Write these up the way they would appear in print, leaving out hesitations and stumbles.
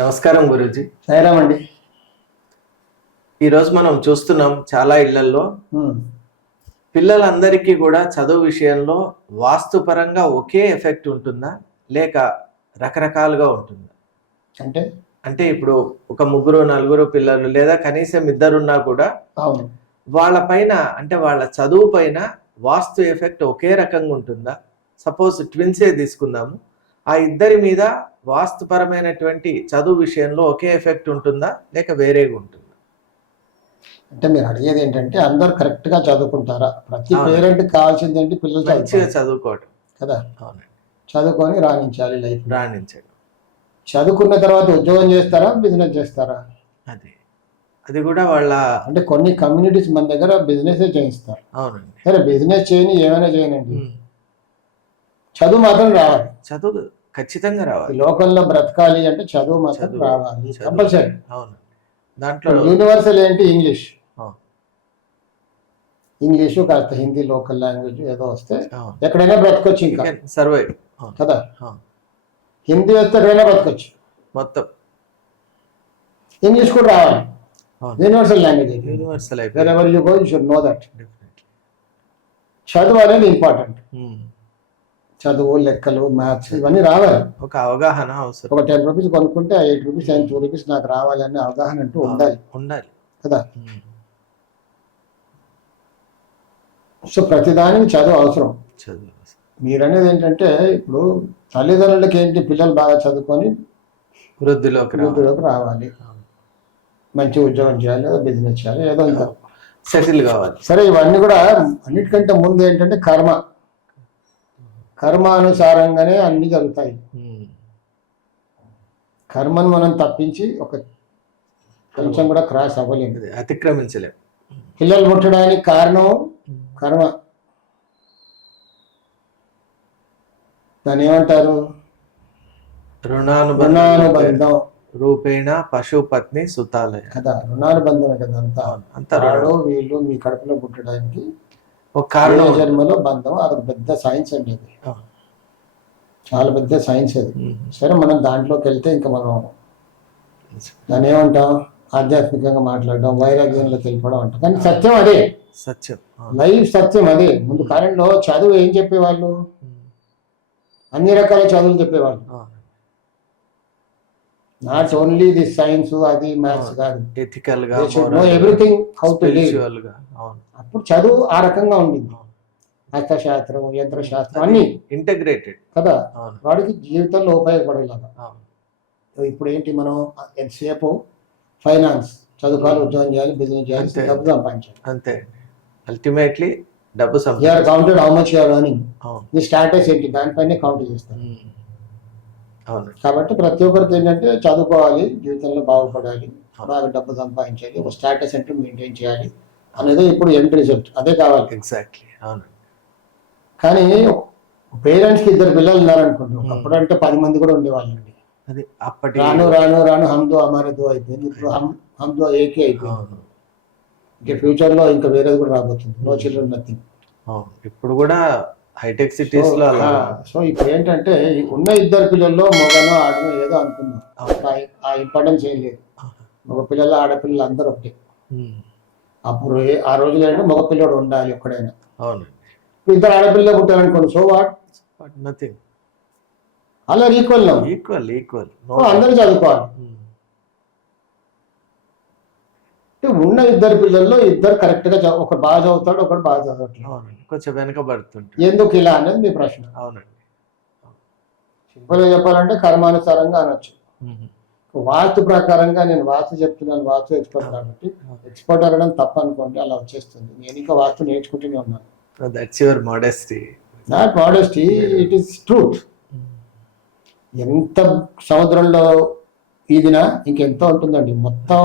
నమస్కారం గురూజీ. సాయిరామ్ అండి. ఈరోజు మనం చూస్తున్నాం చాలా ఇళ్లలో పిల్లలందరికీ కూడా చదువు విషయంలో వాస్తుపరంగా ఒకే ఎఫెక్ట్ ఉంటుందా లేక రకరకాలుగా ఉంటుందా? అంటే అంటే ఇప్పుడు ఒక ముగ్గురు నలుగురు పిల్లలు లేదా కనీసం ఇద్దరున్నా కూడా వాళ్ళ పైన అంటే వాళ్ళ చదువు పైన వాస్తు ఎఫెక్ట్ ఒకే రకంగా ఉంటుందా? సపోజ్ ట్విన్సే తీసుకుందాము, ఆ ఇద్దరి మీద వాస్తుపరమైనటువంటి చదువు విషయంలో ఒకే ఎఫెక్ట్ ఉంటుందా లేక వేరేగా ఉంటుందా? అంటే మీరు అడిగేది ఏంటంటే అందరు కరెక్ట్ గా చదువుకుంటారా? ప్రతి పేరెంట్ కావాల్సింది ఏంటి? పిల్లలు మంచిగా చదువుకోవడం కదా. అవునండి. చదువుకొని రాణించాలి, లైఫ్ రాణించడం. చదువుకున్న తర్వాత ఉద్యోగం చేస్తారా, బిజినెస్ చేస్తారా? అది కూడా వాళ్ళ అంటే కొన్ని కమ్యూనిటీస్ మన దగ్గర బిజినెస్ చేయిస్తారు. అవునండి. సరే బిజినెస్ చేయని ఏమైనా చేయనండి, చదువు మాత్రం రావాలి. చదువు ఖచ్చితంగా రావాలి. లోకల్లో బ్రతకాలి అంటే చదువు మాత్రం రావాలి, కంపల్సరీ. అవును. దాంట్లో యూనివర్సల్ ఏంటి? ఇంగ్లీష్. ఇంగ్లీషు కాస్త హిందీ, లోకల్ లాంగ్వేజ్ ఏదో వస్తే ఎక్కడైనా బ్రతకొచ్చు, ఇంకా సర్వైవ్ కదా. హిందీ వస్తే ఎక్కడైనా బ్రతకొచ్చు మొత్తం. ఇంగ్లీష్ కూడా రావాలి, universal language. Universal wherever you go you should know that. చదువు అనేది ఇంపార్టెంట్. చదువు, లెక్కలు, మ్యాథ్స్ ఇవన్నీ రావాలి. ఒక అవగాహన అవసరం. ఒక 10 రూపీస్ కొనుక్కుంటే 8 రూపీస్ అండ్ 2 రూపీస్ నాకు రావాలి అనే అవగాహన అంటూ ఉండాలి కదా. సో ప్రతిదానికి చదువు అవసరం. మీరనేది ఏంటంటే ఇప్పుడు తల్లిదండ్రులకి ఏంటి, పిల్లలు బాగా చదువుకొని వృద్ధిలోకి రావాలి, మంచి ఉద్యోగం చేయాలి, లేదా బిజినెస్ చేయాలి, ఏదో ఇంకా సెటిల్ కావాలి. సరే ఇవన్నీ కూడా అన్నిటికంటే ముందు ఏంటంటే కర్మానుసారంగానే అన్ని జరుగుతాయి. కర్మను మనం తప్పించి ఒక కొంచెం కూడా క్రాస్ అవ్వలేము, అతిక్రమించలేము. పిల్లలు పుట్టడానికి కారణం కర్మ. దాన్ని ఏమంటారు? రుణానుబంధం రూపేణ పశుపత్ని సుతాలయ కదా. రుణానుబంధమే కదా అంతా. వాడు వీళ్ళు మీ కడుపులో పుట్టడానికి ఒక కారణం, జన్మలో బంధం. అదొక పెద్ద సైన్స్ అండి, అది చాలా పెద్ద సైన్స్ అది. సరే మనం దాంట్లోకి వెళ్తే ఇంకా మనం దాన్ని ఏమంటాం, ఆధ్యాత్మికంగా మాట్లాడడం, వైరాగ్యంలో తెలిపడం అంటాం. కానీ సత్యం అదే, సత్యం, లైఫ్ సత్యం అదే. ముందు కాలంలో చదువు ఏం చెప్పేవాళ్ళు? అన్ని రకాల చదువులు చెప్పేవాళ్ళు. నాట్ ఓన్లీ ది సైన్స్, అది మ్యాథ్స్ కాదు, ఎథికల్ గా ఎవ్రీథింగ్ హౌ టు లివ్. అప్పుడు చదువు ఆ రకంగా ఉండింది. అర్థశాస్త్రం, యంత్రశాస్త్రం అన్ని ఇంటగ్రేటెడ్ కదా, వాడికి జీవితంలో ఉపయోగపడేలాగా. ఇప్పుడు ఏంటి, మనం ఎంతసేపు ఫైనాన్స్ చదువుకోవాలి, ఉద్యోగం చేయాలి, బిజినెస్ చేయాలి, డబ్బు సంపాదించాలి, అంతే. అల్టిమేట్లీ డబ్బు counted how much you're earning. నీ స్టాటస్ ఏంటి, దానిపైనే కౌంట్ చేస్తాను. కాబట్టి ప్రతి ఒక్కరికి ఏంటంటే చదువుకోవాలి, జీవితంలో బాగుపడాలి, బాగా డబ్బు సంపాదించాలి, ఒక స్టాటస్ అంటే మెయింటైన్ చేయాలి అనేది ఇప్పుడు ఎండ్ రిజల్ట్ అదే కావాలి. ఎగ్జాక్ట్లీ, అవును. కానీ పేరెంట్స్కి 2 పిల్లలు ఉన్నారనుకుంటున్నాం. అప్పుడు అంటే 10 మంది కూడా ఉండేవాళ్ళండి. అది అప్పటి రాను హమ్దో అమారదో అయిపోయింది. ఇప్పుడు హమ్దో ఏకే అయిపోయింది. ఇంకా ఫ్యూచర్ లో ఇంకా వేరేది కూడా రాబోతుంది. No children nothing. ఇప్పుడు కూడా హైటెక్ సిటీస్ లో. సో ఇప్పుడు ఏంటంటే ఉన్న 2 పిల్లల్లో మగనో ఆడనో ఏదో అనుకుందాం, ఆ ఇంపార్టెన్స్ ఏం లేదు. మగ పిల్లలు ఆడపిల్లలు అందరూ ఒకటి. అప్పుడు ఆ రోజులో ఏంటంటే మగ పిల్లడు ఉండాలి ఎక్కడైనా. అవును. 2 ఆడపిల్లలు పుట్టారనుకోండి, సో వాట్, నథింగ్. అలా ఈక్వల్ అందరూ చదువుకోవాలి. ఉన్న 2 పిల్లల్లో 2 కరెక్ట్ గా ఒకడు బాగా చదువుతాడు, ఒకడు బాగా చదవట్లేదు, కొంచెం వెనకబడుతుంటాడు. ఎందుకు ఇలా అనేది మీ ప్రశ్న. అవునండి. సింపుల్ గా చెప్పాలంటే కర్మానుసారంగా అనొచ్చు. వాస్తు ప్రకారంగా నేను వాస్తు చెప్తున్నాను, వాస్తు ఎక్స్పర్ట్ కాబట్టి ఎక్స్పర్ట్ అనడం తప్పు అనుకోండి, అలా వచ్చేస్తుంది. నేను ఇంకా వాస్తు నేర్చుకుంటూనే ఉన్నాను. That's your modesty. Not modesty, it is truth. ఎంత సముద్రంలో ఈదినా ఇంకెంతో ఉంటుందండి. మొత్తం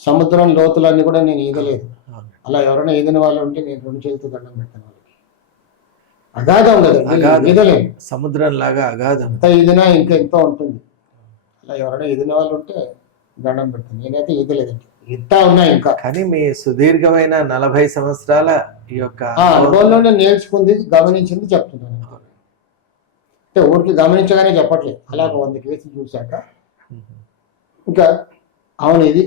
సముద్రం లోతులన్నీ కూడా నేను ఈదలేదు. అలా ఎవరైనా ఈదిన వాళ్ళు ఉంటే నేను 2 చేతులతో దండం పెడతాను వాళ్ళకి. అగాధం కదా, ఈదలేదు. సముద్రం లాగా అగాధం. ఎంత ఈదినా ఇంకా ఎంతో ఉంటుంది. అలా ఎవరైనా ఈదిన వాళ్ళు ఉంటే దండం పెడతాను. నేనైతే ఈదలేదండి, ఇంతా ఉన్నాయి ఇంకా. కానీ మీ సుదీర్ఘమైన 40 సంవత్సరాల ఈ యొక్క అనుభవంలో నేను నేర్చుకుంది, గమనించింది చెప్తున్నాను. అంటే ఊరికి గమనించగానే చెప్పట్లేదు. అలా 100 కేసులు చూశాక ఇంకా అవును ఇది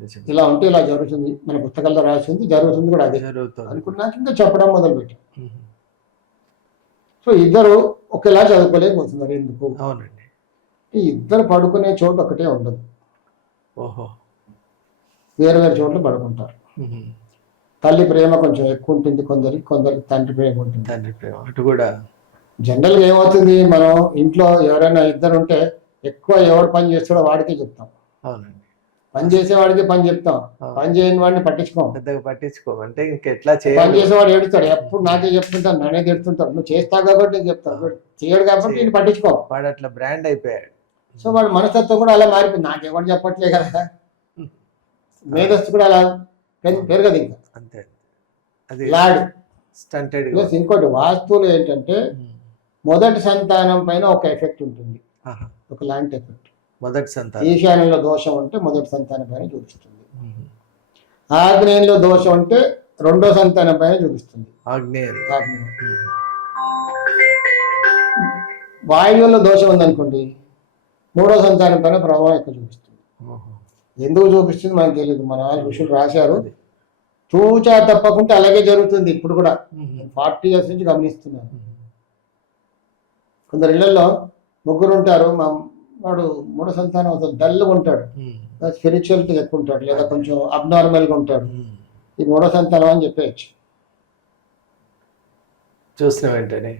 నిజమే. ఇలా ఉంటే ఇలా జరుగుతుంది, మన పుస్తకాల్లో రాసింది జరుగుతుంది కూడా అదే జరుగుతుంది. అనుకున్నాక ఇంకా చెప్పడం మొదలుపెట్టాం. మ్మ్. సో ఇద్దరు ఒకేలా చదువుకోలేకపోతున్నారు. ఎందుకు? అవునండి. ఈ ఇద్దరు పడుకునే చోటు ఒకటే ఉండదు, ఓహో. వేరు వేరు చోట్ల పడుకుంటారు. మ్మ్. తల్లి ప్రేమ కొంచెం ఎక్కువ ఉంటుంది కొందరికి తండ్రి ప్రేమ ఉంటుంది. తండ్రి ప్రేమ అటు కూడా. జనరల్గా ఏమవుతుంది, మనం ఇంట్లో ఎవరైనా ఇద్దరు ఉంటే ఎక్కువ ఎవరు పని చేస్తాడో వాడికే చెప్తాం. అవునండి. పని చేసేవాడికి పని చెప్తాం, పని చేయని వాడిని పట్టించుకోం. పెద్దగా పట్టించుకో అంటే ఇంకెట్లా పని చేయాలి. చేసేవాడు ఏడుస్తాడు, ఎప్పుడు నాకే చెప్తుంటాను, నన్నే తిడుతుంటాడు, నువ్వు చేస్తావు కాబట్టి నేను చెప్తాను, చేయడు కాబట్టి నేను పట్టించుకో. వాడు అట్లా బ్రాండ్ అయిపోయాడు. సో వాడు మనస్తత్వం కూడా అలా మారిపోయింది, నాకెవరు చెప్పట్లే కదా. మేధస్సు కూడా అలా పెరగదు ఇంకా, అంతే. అది లాడ్ స్టంటెడ్. ప్లస్ ఇంకోటి వాస్తువులు ఏంటంటే మొదటి సంతానం పైన ఒక ఎఫెక్ట్ ఉంటుంది, ఒక లాంటి ఎఫెక్ట్. మొదటి సంతానం ఈశాన్యంలో దోషం ఉంటే మొదటి సంతానం పైన చూపిస్తుంది, ఆగ్నేయంలో దోషం ఉంటే రెండో సంతానం పైన చూపిస్తుంది. ఆగ్నేయం. వాయువుల్లో దోషం ఉందనుకోండి, మూడో సంతానం పైన ప్రభావం ఎక్కువ చూపిస్తుంది. ఎందుకు చూపిస్తుంది మనకు తెలియదు, మన ఋషులు రాశారు. తూచా తప్పకుండా అలాగే జరుగుతుంది. ఇప్పుడు కూడా 40 years నుంచి గమనిస్తున్నాను. కొందరు ఇళ్లలో ముగ్గురు ఉంటారు, వాడు మూడో సంతానం అసలు డల్గా ఉంటాడు, స్పిరిచువాలిటీ ఎక్కువ ఉంటాడు, లేదా కొంచెం అబ్నార్మల్గా ఉంటాడు, ఈ మూడో సంతానం అని చెప్పేయచ్చు. చూసిన వెంటనే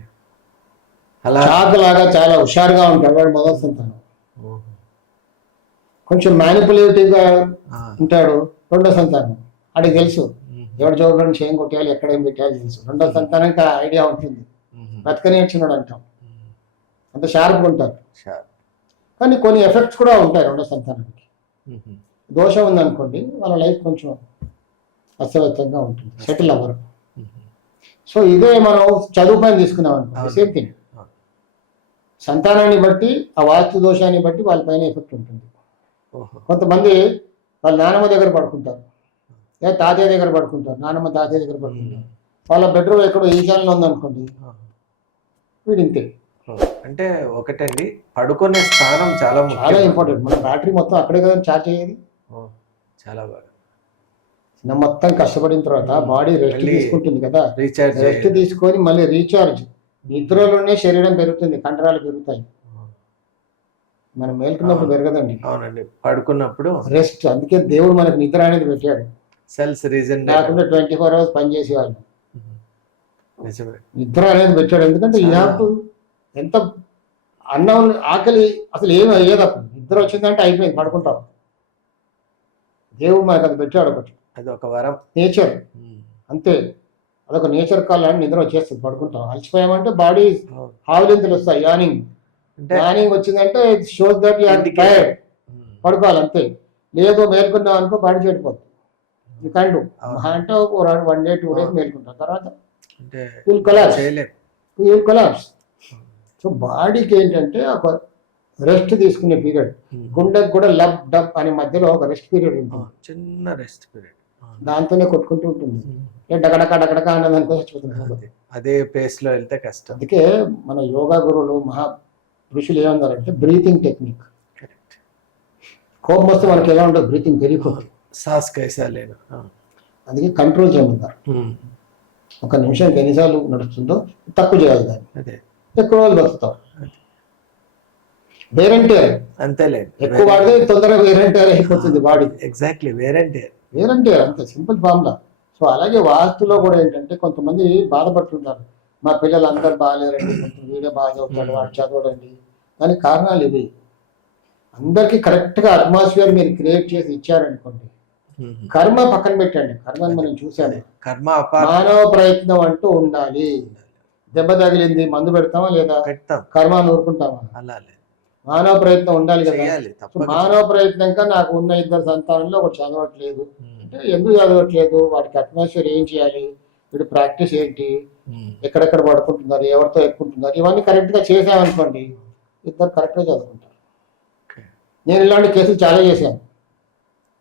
అలా లాగా చాలా హుషారుగా ఉంటాడు వాడు మొదటి సంతానం. కొంచెం మ్యానిపులేటివ్గా ఉంటాడు రెండో సంతానం. వాడికి తెలుసు ఎవరి జోబులను చేయం కొట్టేయాలి, ఎక్కడేం పెట్టాలి తెలుసు. రెండో సంతానానికి ఐడియా ఉంటుంది, బతకనేర్చున్నాడు అంటాం, అంత షార్ప్గా ఉంటారు. కానీ కొన్ని ఎఫెక్ట్స్ కూడా ఉంటాయి రెండో సంతానానికి. దోషం ఉందనుకోండి, వాళ్ళ లైఫ్ కొంచెం అస్తవ్యస్తంగా ఉంటుంది, సెటిల్ అవ్వరు. సో ఇదే మనం చదువు పైన తీసుకున్నాం అనుకోండి, సేమ్ థింగ్. సంతానాన్ని బట్టి, ఆ వాస్తు దోషాన్ని బట్టి వాళ్ళ పైన ఎఫెక్ట్ ఉంటుంది. కొంతమంది వాళ్ళ నానమ్మ దగ్గర పడుకుంటారు, లేదా తాతయ్య దగ్గర పడుకుంటారు, నానమ్మ తాతయ్య దగ్గర పడుకుంటారు. వాళ్ళ బెడ్రూమ్ ఎక్కడో ఈశాన్యంలో ఉందనుకోండి, వీడింతే. అంటే ఒకటండి, పడుకునే స్థానం చాలా చాలా ఇంపార్టెంట్. మన బ్యాటరీ మొత్తం అక్కడే కదా ఛార్జ్ అయ్యేది. చాలా బాగా మొత్తం కష్టపడిన తర్వాత బాడీ రెస్ట్ తీసుకుంటుంది కదా, రీఛార్జ్ రెస్ట్ తీసుకొని మళ్ళీ రీఛార్జ్. నిద్రలోనే శరీరం పెరుగుతుంది, కండరాలు పెరుగుతాయి. మనం మేల్కున్నప్పుడు పెరగదండి. అవునండి, పడుకున్నప్పుడు రెస్ట్. అందుకే దేవుడు మనకు నిద్ర అనేది పెట్టాడు. సెల్స్ రీజన్ లేకుండా 24 hours పనిచేసేవాళ్ళు. నిజమే, నిద్ర అనేది పెట్టాడు. ఎందుకంటే ఈ హాపు ఎంత అన్నం ఆకలి అసలు ఏమి అయ్యేది అప్పుడు. నిద్ర వచ్చిందంటే అయిపోయింది, పడుకుంటాం. దేవుడు మనకు అది పెట్టాడు ఒకటి, అది ఒక వరం, నేచర్ అంతే. అదొక నేచర్ కాల్ అని నిద్ర వచ్చేస్తుంది, పడుకుంటాం. అలసిపోయామంటే బాడీ హావలింతలు వస్తాయి, యానింగ్. యానింగ్ వచ్చిందంటే it shows that you are tired, పడుకోవాలి అంతే. లేదు మేల్కున్నాం అనుకో బాడీ చెడిపోతుంది. యూ క్యాన్ డూ అంటే 1 day 2 days మేల్కుంటాం, తర్వాత విల్ కొలాప్స్. సో బాడీకి ఏంటంటే ఒక రెస్ట్ తీసుకునే పీరియడ్. గుండెకి కూడా లబ్ డబ్ అనే మధ్యలో ఒక రెస్ట్ పీరియడ్ ఉంటుంది, చిన్న రెస్ట్ పీరియడ్. దాంతోనే కొట్టుకుంటూ ఉంటుంది. డగడక అన్నదానికి చచ్చిపోతుంది. అదే పేస్ లో వెళ్తే కష్టం. అందుకే మన యోగా గురువులు మహా ఋషులు ఏమన్నారంటే బ్రీతింగ్ టెక్నిక్. కోపం వస్తే మనకి ఎలా ఉండదు, బ్రీతింగ్ పెరిగిపోతుంది. సాస్ కైసా లేదు, అందుకే కంట్రోల్ చేయమన్నారు. 1 నిమిషానికి ఎన్నిసార్లు నడుస్తుందో తక్కువ చేయాలి, దాన్ని ఎక్కువ రోజులు బతుకుతాం. వేరంటేర్ అంతేలేదు, ఎక్కువ వాడితే తొందరగా వేరంటేర్ అయిపోతుంది బాడీ. ఎగ్జాక్ట్లీ, వేరంటేర్ అంత సింపుల్ ఫార్ములా. సో అలాగే వాస్తులో కూడా ఏంటంటే కొంతమంది బాధపడుతుంటారు, మా పిల్లలు అందరు బాగాలేరండి, కొంచెం వీడే బాగా చదువుతాడు, వాడు చదవడండి. దానికి కారణాలు ఇవి. అందరికీ కరెక్ట్గా అట్మాస్ఫియర్ మీరు క్రియేట్ చేసి ఇచ్చారనుకోండి, కర్మ పక్కన పెట్టండి. కర్మని మనం చూసాము, మానవ ప్రయత్నం అంటూ ఉండాలి. దెబ్బ తగిలింది మందు పెడతామా లేదా, కర్మ నూరుకుంటామా? మానవ ప్రయత్నం ఉండాలి కదా. మానవ ప్రయత్నంగా నాకు ఉన్న 2 సంతానంలో ఒకటి చదవట్లేదు అంటే ఎందుకు చదవట్లేదు, వాడికి అట్మాస్ఫియర్ ఏం చేయాలి, వీడు ప్రాక్టీస్ ఏంటి, ఎక్కడెక్కడ పడుకుంటున్నారు, ఎవరితో ఎక్కుంటున్నారు, ఇవన్నీ కరెక్ట్గా చేసామనుకోండి 2 కరెక్ట్గా చదువుకుంటారు. నేను ఇలాంటి కేసులు చాలా చేశాను.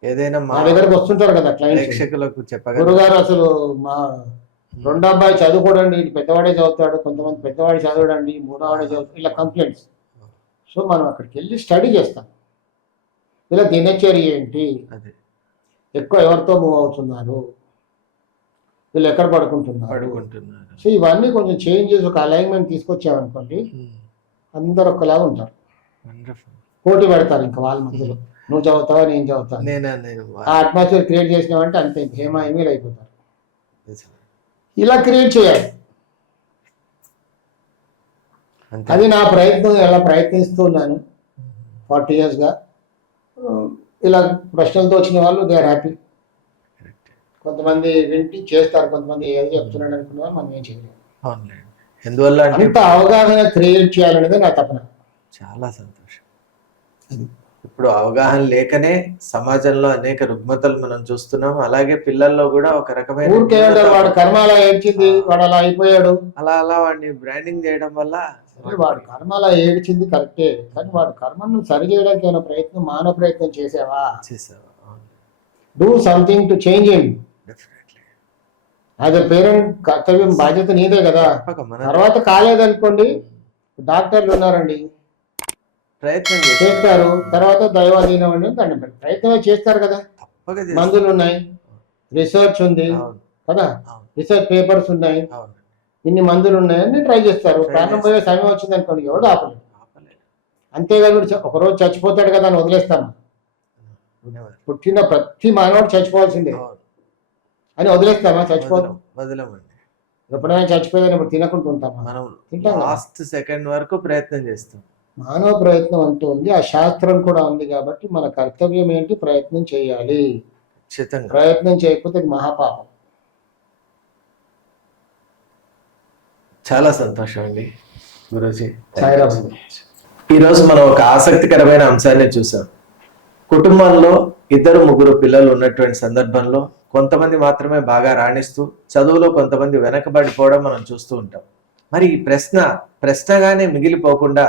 ఏదైనా మా దగ్గరకు వస్తుంటారు కదా క్లయింట్స్, గురుగారు అసలు మా 2వ అబ్బాయి చదువుకోడండి, పెద్దవాడే చదువుతాడు, కొంతమంది పెద్దవాడు చదవడండి, 3వ వాడే చదువుతాడు, ఇలా కంప్లైంట్స్. సో మనం అక్కడికి వెళ్ళి స్టడీ చేస్తాం. వీళ్ళ దినచర్య ఏంటి, అదే ఎక్కువ ఎవరితో మూవ్ అవుతున్నారు, వీళ్ళు ఎక్కడ పడుకుంటున్నారు. సో ఇవన్నీ కొంచెం చేంజ్ చేసి ఒక అలైన్మెంట్ తీసుకొచ్చామనుకోండి, అందరు ఒక్కలాగా ఉంటారు. పోటీ పడతారు ఇంకా వాళ్ళ మధ్యలో, నువ్వు చదువుతావా నేను చదువుతాను. ఆ అట్మాస్ఫియర్ క్రియేట్ చేసినామంటే అంతే, హేమా ఏమీ అయిపోతారు. ఇలా క్రియేట్ చేయాలి. అది నా ప్రయత్నం, ఎలా ప్రయత్నిస్తున్నాను 40 yearsగా. ఇలా ప్రశ్నలతో వచ్చిన వాళ్ళు దే ఆర్ హ్యాపీ. కొంతమంది వింటి చేస్తారు, కొంతమంది ఏదో చెప్తున్నాడు అనుకున్న మనం ఏం చేయలేము. ఎందువల్ల అంత అవగాహన క్రియేట్ చేయాలనేది నా తపన. చాలా సంతోషం. ఇప్పుడు అవగాహన లేకనే సమాజంలో అనేక రుగ్మతలు మనం చూస్తున్నాం. అలాగే పిల్లల్లో కూడా ఒక రకమైన వాడు కర్మ అలా ఏడ్చింది, వాడు అలా అయిపోయాడు, అలా వాడిని బ్రాండింగ్ చేయడం వల్ల వాడు కర్మ అలా ఏడ్చింది కరెక్టే, కానీ వాడు కర్మను సరి చేయడానికి ఏమైనా ప్రయత్నం, మానవ ప్రయత్నం చేసావా? Do something to change him. As a parent కర్తవ్యం, బాధ్యత నీదే కదా. తర్వాత కాలేదనుకోండి, డాక్టర్లు ఉన్నారండి, ప్రయత్నం చేస్తారు. తర్వాత దైవాధీనం అని దండం పెట్టి ప్రయత్నమే చేస్తారు కదా. మందులు ఉన్నాయి, రీసెర్చ్ ఉంది కదా, రీసెర్చ్ పేపర్స్ ఉన్నాయి, ఇన్ని మందులు ఉన్నాయని ట్రై చేస్తారు. ప్రాణం పోయే సమయం వచ్చింది అనుకోండి, ఎవడు ఆపలేదు. అంతేగాని ఒకరోజు చచ్చిపోతాడు కదా అని వదిలేస్తాము. పుట్టిన ప్రతి మానవుడు చచ్చిపోవాల్సిందే అని వదిలేస్తామా? చచ్చిపోతాం, ఎప్పుడైనా చచ్చిపోయేదని ఇప్పుడు తినకుండా ఉంటామా? తింటాం. లాస్ట్ సెకండ్ వరకు ప్రయత్నం చేస్తాం. మానవ ప్రయత్నం అంటూ ఉంది, ఆ శాస్త్రం కూడా ఉంది. కాబట్టి మన కర్తవ్యం ఏంటి? ప్రయత్నం చేయాలి. ప్రయత్నం చేయకపోతే మహాపాపం. చాలా సంతోషం అండి గురూజీ. ఈరోజు మనం ఒక ఆసక్తికరమైన అంశాన్ని చూసాం. కుటుంబంలో 2-3 పిల్లలు ఉన్నటువంటి సందర్భంలో కొంతమంది మాత్రమే బాగా రాణిస్తూ చదువులో కొంతమంది వెనకబడిపోవడం మనం చూస్తూ ఉంటాం. మరి ఈ ప్రశ్నగానే మిగిలిపోకుండా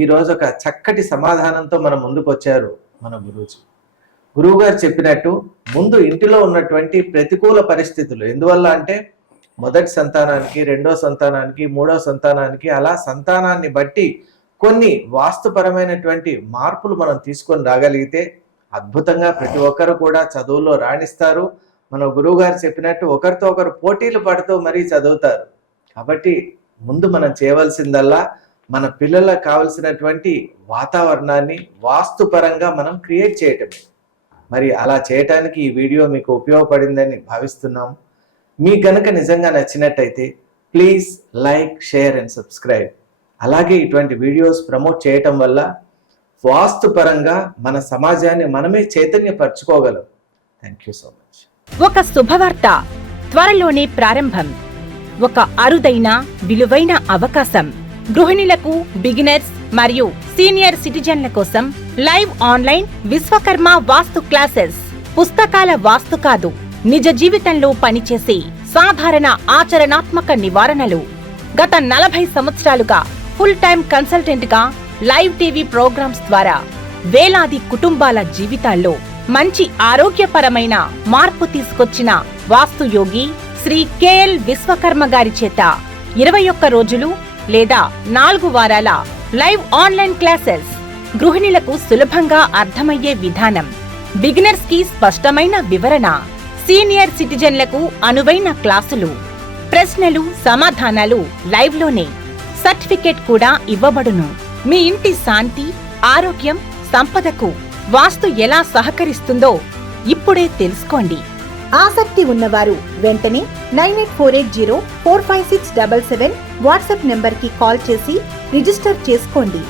ఈరోజు ఒక చక్కటి సమాధానంతో మనం ముందుకు వచ్చారు మన గురువు గారు చెప్పినట్టు, ముందు ఇంటిలో ఉన్నటువంటి ప్రతికూల పరిస్థితులు, ఎందువల్ల అంటే మొదటి సంతానానికి, 2వ సంతానానికి, 3వ సంతానానికి, అలా సంతానాన్ని బట్టి కొన్ని వాస్తుపరమైనటువంటి మార్పులు మనం తీసుకొని రాగలిగితే అద్భుతంగా ప్రతి ఒక్కరు కూడా చదువులో రాణిస్తారు. మన గురువు గారు చెప్పినట్టు ఒకరితో ఒకరు పోటీలు పడుతూ మరీ చదువుతారు. కాబట్టి ముందు మనం చేయవలసిందల్లా మన పిల్లలకు కావలసినటువంటి వాతావరణాన్ని వాస్తుపరంగా మనం క్రియేట్ చేయటమే. మరి అలా చేయటానికి ఈ వీడియో మీకు ఉపయోగపడిందని భావిస్తున్నాం. మీకు కనుక నిజంగా నచ్చినట్టయితే please like, share and subscribe. అలాగే ఇటువంటి వీడియోస్ ప్రమోట్ చేయటం వల్ల వాస్తుపరంగా మన సమాజాన్ని మనమే చైతన్యపరచుకోగలం. Thank you so much. ఒక శుభవార్త త్వరలోనే ప్రారంభం. ఒక అరుదైన విలువైన అవకాశం. గృహిణులకు, బిగినర్స్ మరియు సీనియర్ సిటిజన్ల కోసం లైవ్ ఆన్లైన్ విశ్వకర్మ వాస్తు క్లాసెస్. పుస్తకాల వాస్తు కాదు, నిజ జీవితంలో పనిచేసే సాధారణ ఆచరణాత్మక నివారణలు. గత 40 సంవత్సరాలుగా ఫుల్ టైం కన్సల్టెంట్ గా లైవ్ టీవీ ప్రోగ్రామ్స్ ద్వారా వేలాది కుటుంబాల జీవితాల్లో మంచి ఆరోగ్యపరమైన మార్పు తీసుకొచ్చిన వాస్తు యోగి శ్రీ కెఎల్ విశ్వకర్మ గారి చేత 21 రోజులు లేదా 4 వారాల లైవ్ ఆన్లైన్ క్లాసెస్. గృహిణులకు సులభంగా అర్థమయ్యే విధానం, బిగినర్స్ కి స్పష్టమైన వివరణ, సీనియర్ సిటిజన్లకు అనువైన క్లాసులు, ప్రశ్నలు సమాధానాలు లైవ్ లోనే. సర్టిఫికేట్ కూడా ఇవ్వబడును. మీ ఇంటి శాంతి, ఆరోగ్యం, సంపదకు వాస్తు ఎలా సహకరిస్తుందో ఇప్పుడే తెలుసుకోండి. ఆసక్తి ఉన్నవారు వెంటనే 9848045677 వాట్సాప్ నెంబర్కి కాల్ చేసి రిజిస్టర్ చేసుకోండి.